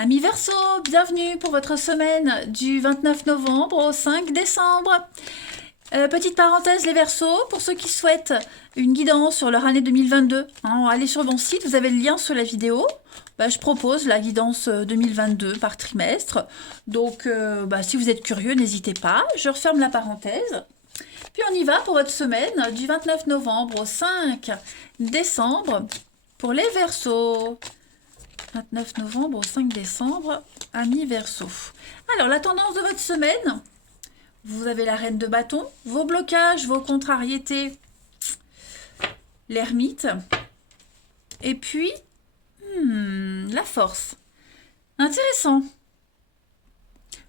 Amis Verseau, bienvenue pour votre semaine du 29 novembre au 5 décembre. Petite parenthèse les Verseaux, pour ceux qui souhaitent une guidance sur leur année 2022, allez sur mon site, vous avez le lien sur la vidéo. Je propose la guidance 2022 par trimestre. Donc si vous êtes curieux, n'hésitez pas. Je referme la parenthèse. Puis on y va pour votre semaine du 29 novembre au 5 décembre pour les Verseaux. 29 novembre au 5 décembre, amis Verseau. Alors, la tendance de votre semaine, vous avez la reine de bâton, vos blocages, vos contrariétés, l'ermite, et puis, la force. Intéressant.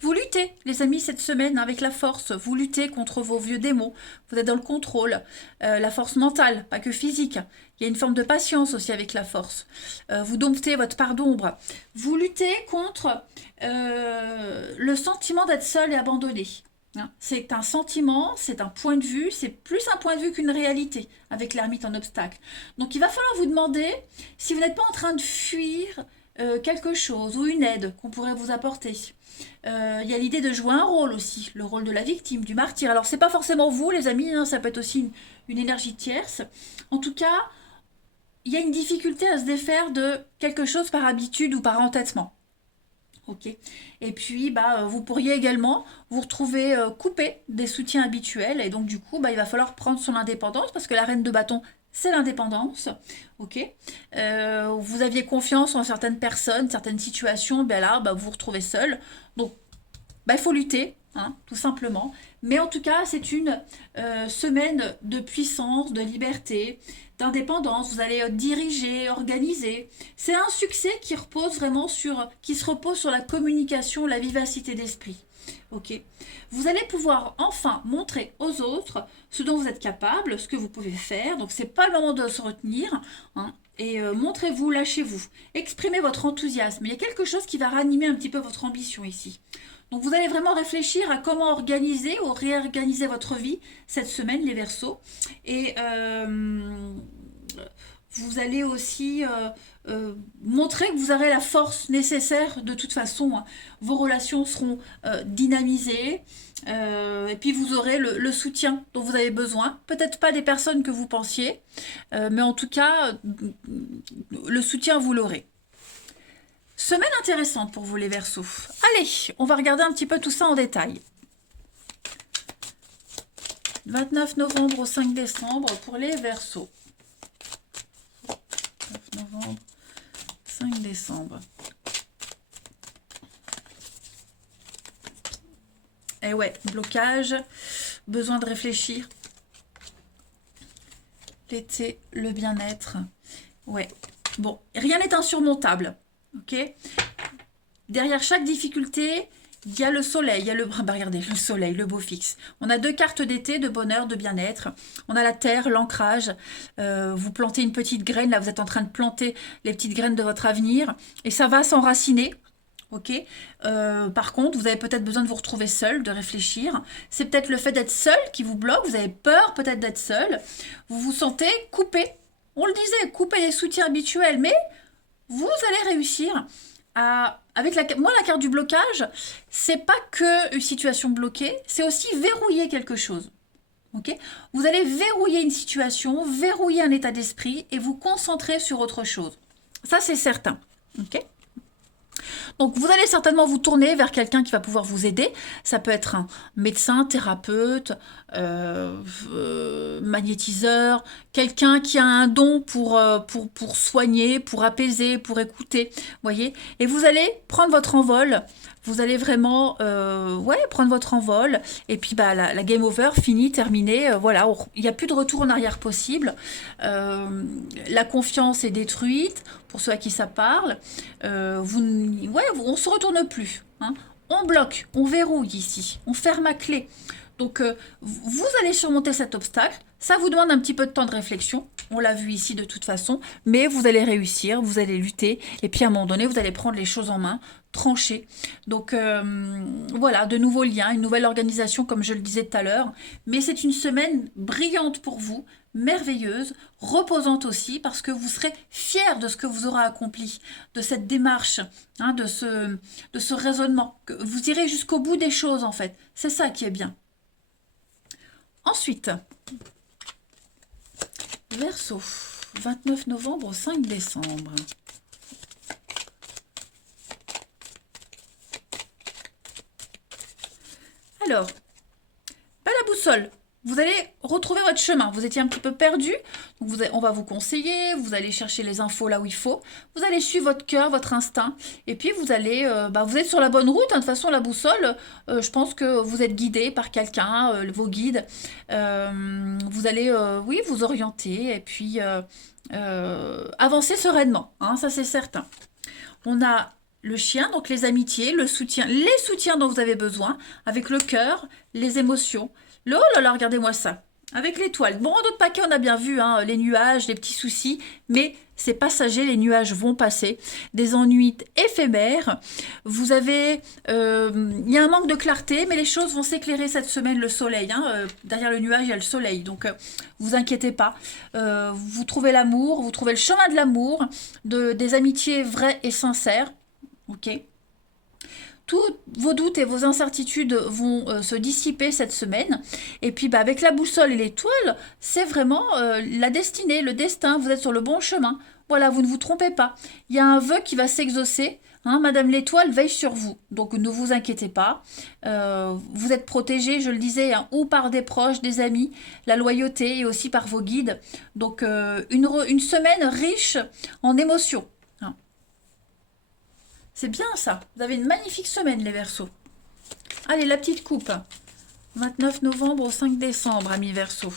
Vous luttez, les amis, cette semaine avec la force. Vous luttez contre vos vieux démons. Vous êtes dans le contrôle. La force mentale, pas que physique. Il y a une forme de patience aussi avec la force. Vous domptez votre part d'ombre. Vous luttez contre le sentiment d'être seul et abandonné. C'est un sentiment, c'est un point de vue, c'est plus un point de vue qu'une réalité avec l'ermite en obstacle. Donc il va falloir vous demander si vous n'êtes pas en train de fuir quelque chose ou une aide qu'on pourrait vous apporter. Il y a l'idée de jouer un rôle aussi, le rôle de la victime, du martyr. Alors c'est pas forcément vous les amis, ça peut être aussi une énergie tierce. En tout cas, il y a une difficulté à se défaire de quelque chose par habitude ou par entêtement. Ok. Et puis, vous pourriez également vous retrouver coupé des soutiens habituels. Et donc, du coup, il va falloir prendre son indépendance parce que la reine de bâton, c'est l'indépendance. Ok. Vous aviez confiance en certaines personnes, certaines situations. Vous vous retrouvez seul. Donc, il faut lutter, tout simplement. Mais en tout cas, c'est une semaine de puissance, de liberté, d'indépendance. Vous allez diriger, organiser. C'est un succès qui se repose sur la communication, la vivacité d'esprit. Ok. Vous allez pouvoir enfin montrer aux autres ce dont vous êtes capable, ce que vous pouvez faire. Donc c'est pas le moment de se retenir. Et montrez-vous, lâchez-vous. Exprimez votre enthousiasme. Il y a quelque chose qui va ranimer un petit peu votre ambition ici. Donc vous allez vraiment réfléchir à comment organiser ou réorganiser votre vie cette semaine, les Verseaux. Et vous allez aussi montrer que vous aurez la force nécessaire de toute façon. Vos relations seront dynamisées. Et puis vous aurez le soutien dont vous avez besoin. Peut-être pas des personnes que vous pensiez, mais en tout cas, le soutien, vous l'aurez. Semaine intéressante pour vous les Verseaux. Allez, on va regarder un petit peu tout ça en détail. 29 novembre au 5 décembre pour les Verseaux. 29 novembre, 5 décembre. Et ouais, blocage, besoin de réfléchir. L'été, le bien-être. Ouais, bon, rien n'est insurmontable. Ok. Derrière chaque difficulté, il y a le soleil, il y a regardez, le soleil, le beau fixe. On a deux cartes d'été, de bonheur, de bien-être. On a la terre, l'ancrage. Vous plantez une petite graine, là vous êtes en train de planter les petites graines de votre avenir. Et ça va s'enraciner. Ok. Par contre, vous avez peut-être besoin de vous retrouver seul, de réfléchir. C'est peut-être le fait d'être seul qui vous bloque. Vous avez peur peut-être d'être seul. Vous vous sentez coupé. On le disait, coupé les soutiens habituels, mais vous allez réussir à... Avec la carte du blocage, c'est pas que une situation bloquée, c'est aussi verrouiller quelque chose. Ok. Vous allez verrouiller une situation, verrouiller un état d'esprit et vous concentrer sur autre chose. Ça, c'est certain. Ok. Donc, vous allez certainement vous tourner vers quelqu'un qui va pouvoir vous aider. Ça peut être un médecin, thérapeute, magnétiseur, quelqu'un qui a un don pour soigner, pour apaiser, pour écouter, voyez. Et vous allez prendre votre envol. Vous allez vraiment prendre votre envol. Et puis, la game over, fini, terminé. Voilà, il n'y a plus de retour en arrière possible. La confiance est détruite, pour ceux à qui ça parle. On ne se retourne plus. On bloque, on verrouille ici, on ferme à clé. Donc, vous allez surmonter cet obstacle. Ça vous demande un petit peu de temps de réflexion. On l'a vu ici de toute façon, mais vous allez réussir, vous allez lutter, et puis à un moment donné, vous allez prendre les choses en main, trancher. Donc voilà, de nouveaux liens, une nouvelle organisation, comme je le disais tout à l'heure. Mais c'est une semaine brillante pour vous, merveilleuse, reposante aussi, parce que vous serez fiers de ce que vous aurez accompli, de cette démarche, hein, de ce raisonnement. Que vous irez jusqu'au bout des choses, en fait. C'est ça qui est bien. Ensuite, Verseau, 29 novembre au 5 décembre. Alors, pas la boussole. Vous allez retrouver votre chemin. Vous étiez un petit peu perdu. Donc on va vous conseiller. Vous allez chercher les infos là où il faut. Vous allez suivre votre cœur, votre instinct. Et puis vous allez, vous êtes sur la bonne route. Hein. De toute façon, la boussole, je pense que vous êtes guidé par quelqu'un, vos guides. Vous allez, oui, vous orienter et puis avancer sereinement. Hein, ça, c'est certain. On a le chien, donc les amitiés, le soutien, les soutiens dont vous avez besoin, avec le cœur, les émotions. Oh là là, regardez-moi ça. Avec l'étoile. Bon, en d'autres paquets, on a bien vu hein, les nuages, les petits soucis, mais c'est passager, les nuages vont passer. Des ennuis éphémères. Vous avez... Il y a un manque de clarté, mais les choses vont s'éclairer cette semaine, le soleil. Hein, derrière le nuage, il y a le soleil, donc vous inquiétez pas. Vous trouvez l'amour, vous trouvez le chemin de l'amour, des amitiés vraies et sincères. Ok. Tous vos doutes et vos incertitudes vont se dissiper cette semaine. Et puis avec la boussole et l'étoile, c'est vraiment la destinée, le destin. Vous êtes sur le bon chemin. Voilà, vous ne vous trompez pas. Il y a un vœu qui va s'exaucer. Hein, Madame l'étoile veille sur vous. Donc ne vous inquiétez pas. Vous êtes protégé, je le disais, hein, ou par des proches, des amis, la loyauté et aussi par vos guides. Donc une semaine riche en émotions. Hein. C'est bien ça. Vous avez une magnifique semaine, les Verseaux. Allez, la petite coupe. 29 novembre au 5 décembre, amis Verseaux.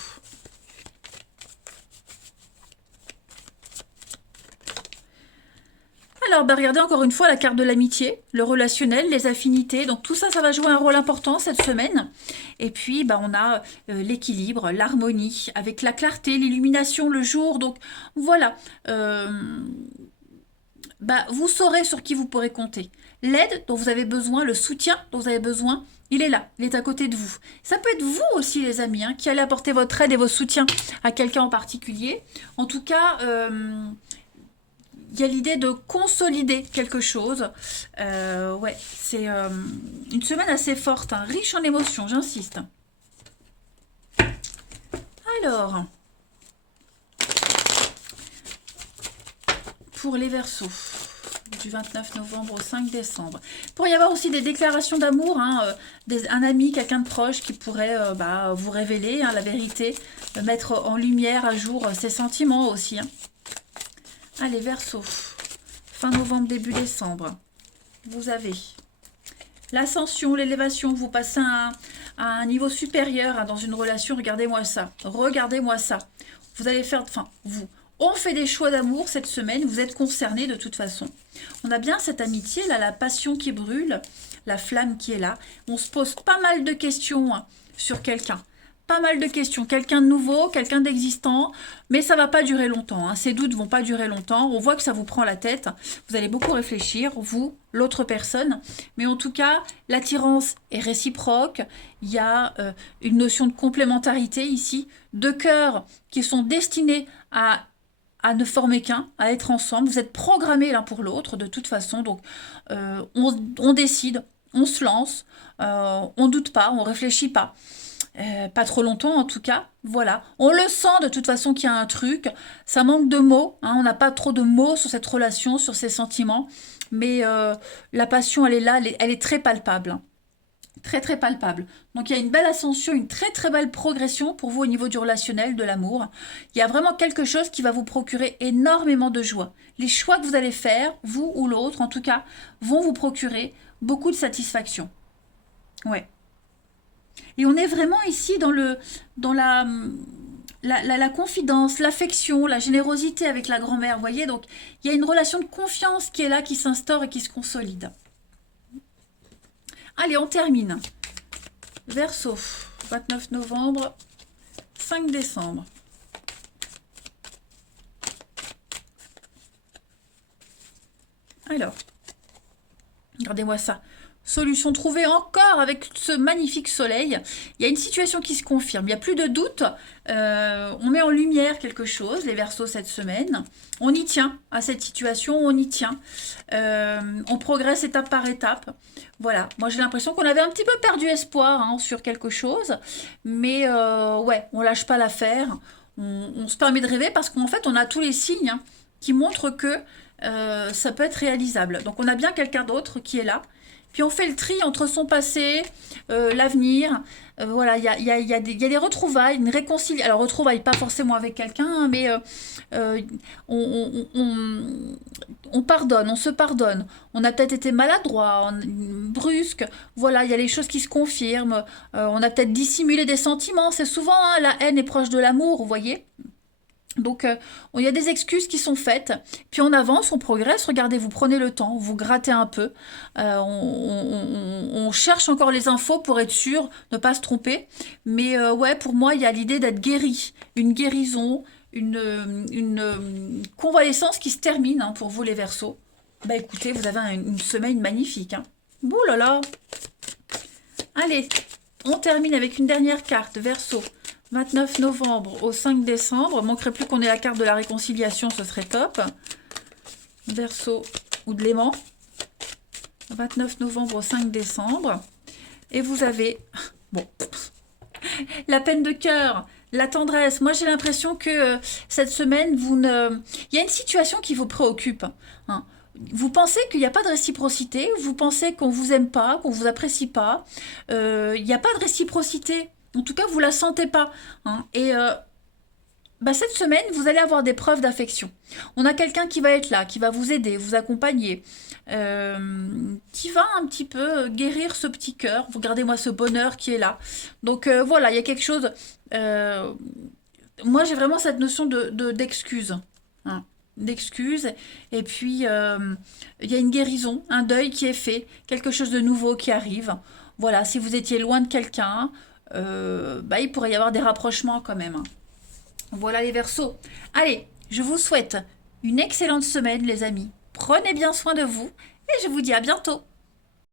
Alors, regardez encore une fois la carte de l'amitié, le relationnel, les affinités. Donc tout ça, ça va jouer un rôle important cette semaine. Et puis, on a l'équilibre, l'harmonie, avec la clarté, l'illumination, le jour. Donc voilà. Vous saurez sur qui vous pourrez compter. L'aide dont vous avez besoin, le soutien dont vous avez besoin, il est là, il est à côté de vous. Ça peut être vous aussi, les amis, hein, qui allez apporter votre aide et vos soutiens à quelqu'un en particulier. En tout cas, il y a l'idée de consolider quelque chose. Ouais, c'est une semaine assez forte, hein, riche en émotions, j'insiste. Alors, pour les Verseaux, du 29 novembre au 5 décembre. Il pourrait y avoir aussi des déclarations d'amour, hein, un ami, quelqu'un de proche qui pourrait vous révéler hein, la vérité, mettre en lumière à jour ses sentiments aussi. Hein. Allez, Verseaux, fin novembre, début décembre, vous avez l'ascension, l'élévation, vous passez à un niveau supérieur hein, dans une relation, regardez-moi ça, regardez-moi ça. Vous allez faire, on fait des choix d'amour cette semaine, vous êtes concernés de toute façon. On a bien cette amitié, là, la passion qui brûle, la flamme qui est là. On se pose pas mal de questions hein, sur quelqu'un. Pas mal de questions. Quelqu'un de nouveau, quelqu'un d'existant, mais ça va pas durer longtemps. Hein. Ces doutes vont pas durer longtemps. On voit que ça vous prend la tête. Vous allez beaucoup réfléchir, vous, l'autre personne. Mais en tout cas, l'attirance est réciproque. Il y a une notion de complémentarité ici, de cœurs qui sont destinés à ne former qu'un, à être ensemble. Vous êtes programmés l'un pour l'autre de toute façon. Donc, on décide, on se lance, on doute pas, on réfléchit pas. Pas trop longtemps en tout cas, voilà. On le sent de toute façon qu'il y a un truc, ça manque de mots, hein, on n'a pas trop de mots sur cette relation, sur ces sentiments, mais la passion elle est là, elle est très palpable. Hein. Très très palpable. Donc il y a une belle ascension, une très très belle progression pour vous au niveau du relationnel, de l'amour. Il y a vraiment quelque chose qui va vous procurer énormément de joie. Les choix que vous allez faire, vous ou l'autre en tout cas, vont vous procurer beaucoup de satisfaction. Ouais. Et on est vraiment ici dans la confidence, l'affection, la générosité avec la grand-mère. Vous voyez, donc il y a une relation de confiance qui est là, qui s'instaure et qui se consolide. Allez, on termine. Verseau, 29 novembre, 5 décembre. Alors, regardez-moi ça. Solution trouvée encore avec ce magnifique soleil. Il y a une situation qui se confirme. Il n'y a plus de doute. On met en lumière quelque chose, les Verseaux, cette semaine. On y tient à cette situation, on y tient. On progresse étape par étape. Voilà, moi j'ai l'impression qu'on avait un petit peu perdu espoir sur quelque chose. Mais ouais, on lâche pas l'affaire. On se permet de rêver parce qu'en fait, on a tous les signes qui montrent que ça peut être réalisable. Donc on a bien quelqu'un d'autre qui est là. Puis on fait le tri entre son passé, l'avenir. Voilà, il y a des retrouvailles, une réconciliation. Alors retrouvailles, pas forcément avec quelqu'un, mais on pardonne, on se pardonne. On a peut-être été maladroit, brusque. Voilà, il y a les choses qui se confirment. On a peut-être dissimulé des sentiments. C'est souvent, la haine est proche de l'amour, vous voyez. Donc, il y a des excuses qui sont faites, puis on avance, on progresse, regardez, vous prenez le temps, vous grattez un peu, on cherche encore les infos pour être sûr de ne pas se tromper, mais ouais, pour moi, il y a l'idée d'être guéri, une guérison, une convalescence qui se termine pour vous les Verseaux. Bah écoutez, vous avez une semaine magnifique. Bouh là là. Allez, on termine avec une dernière carte, Verseau. 29 novembre au 5 décembre. Manquerait plus qu'on ait la carte de la réconciliation, ce serait top. Verseau ou de l'aimant. 29 novembre au 5 décembre. Et vous avez... Bon. La peine de cœur, la tendresse. Moi, j'ai l'impression que cette semaine, il y a une situation qui vous préoccupe. Vous pensez qu'il n'y a pas de réciprocité. Vous pensez qu'on ne vous aime pas, qu'on ne vous apprécie pas. Il n'y a pas de réciprocité. En tout cas, vous ne la sentez pas. Et cette semaine, vous allez avoir des preuves d'affection. On a quelqu'un qui va être là, qui va vous aider, vous accompagner, qui va un petit peu guérir ce petit cœur. Regardez-moi ce bonheur qui est là. Donc voilà, il y a quelque chose... moi, j'ai vraiment cette notion d'excuse. D'excuse. Et puis, il y a une guérison, un deuil qui est fait, quelque chose de nouveau qui arrive. Voilà, si vous étiez loin de quelqu'un... il pourrait y avoir des rapprochements quand même. Voilà les Verseaux. Allez, je vous souhaite une excellente semaine les amis. Prenez bien soin de vous et je vous dis à bientôt.